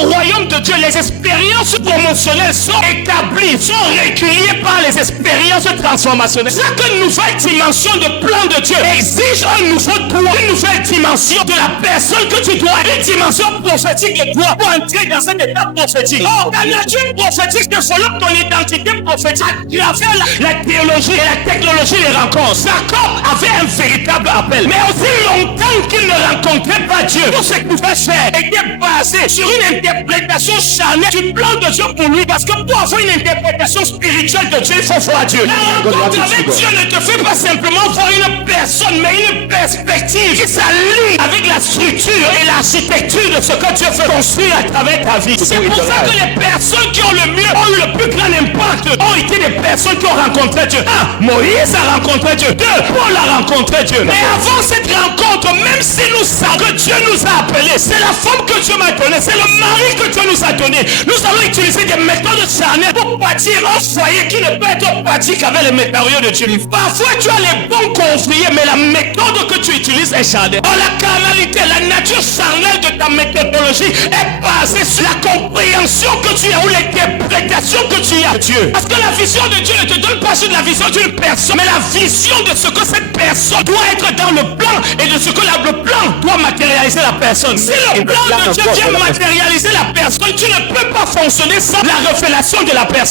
le royaume de Dieu, les expériences promotionnelles sont établies, sont régulières par les expériences transformationnelles. Chaque nouvelle dimension de plan de Dieu exige un nouveau droit, une nouvelle dimension de la personne que tu dois, une dimension prophétique de toi pour entrer dans cette étape prophétique. Oh, la nature prophétique développe ton identité prophétique à travers la théologie et la technologie des rencontres. Jacob avait un véritable appel, mais aussi longtemps qu'il ne rencontrait pas Dieu. Tout ce qu'il pouvait faire était basé sur une interprétation charnelle du plan de Dieu pour lui, parce que pour avoir une interprétation spirituelle de Dieu, il faut voir Dieu. La rencontre avec Dieu ne te fait pas simplement voir une personne, mais une perspective qui s'aligne avec la structure et l'architecture de ce que Dieu veut construire à travers ta vie. C'est pour ça que les personnes qui ont le mieux, ont eu le plus grand impact, ont été des personnes qui ont rencontré Dieu. Moïse a rencontré Dieu. Paul a rencontré Dieu. Mais avant cette rencontre, même si nous savons que Dieu nous a appelés, c'est la femme que Dieu m'a donnée, c'est le mari que Dieu nous a donné, nous allons utiliser des méthodes charnelles pour bâtir un foyer qui ne peut être bâti qu'avec les matériaux de Dieu. Parfois tu as les bons conseillers, mais la méthode que tu utilises est charnelle. Or, la carnalité, la nature charnelle de ta méthodologie est basée sur la compréhension que tu as ou l'interprétation que tu as de Dieu. Parce que la vision de Dieu ne te donne pas sur la vision d'une personne, mais la vision de ce que cette personne doit être dans le plan et de ce que le plan doit matérialiser la personne. Si le plan de Dieu vient matérialiser la personne, tu ne peux pas fonctionner sans la révélation de la personne.